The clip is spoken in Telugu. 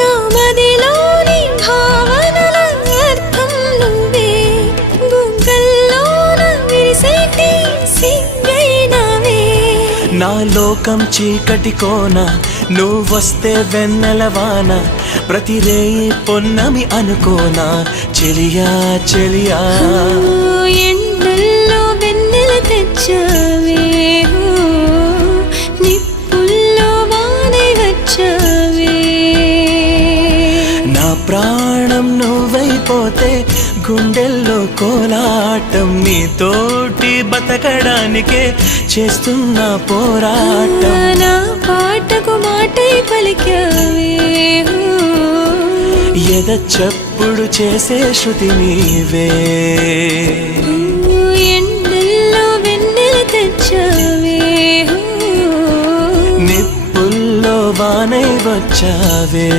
నా మదిలోని భావనల అర్థం నువ్వే, బుగ్గల్లోన విరిసేటి సిగ్గైనవే. నా లోకం చీకటి కోన, నువ్వొస్తే వెన్నెలవాన, ప్రతి రేయి పొన్నమి అనుకోనా చెలియా చెలియా. ఎండల్లో వెన్నెల తెచ్చావే, నిప్పుల్లో వానై వచ్చావే. నా ప్రాణం నువ్వైపోతే గుండెల్లో కోలాటం, నీతోటి బతకడానికే చేస్తున్న పోరాటం. నా పాటకు మాటై పలికావే, ఎద చప్పుడు చేసే శృతి నీవే. ఎండల్లో వెన్నెల తెచ్చావే, నిప్పుల్లో వానై వచ్చావే.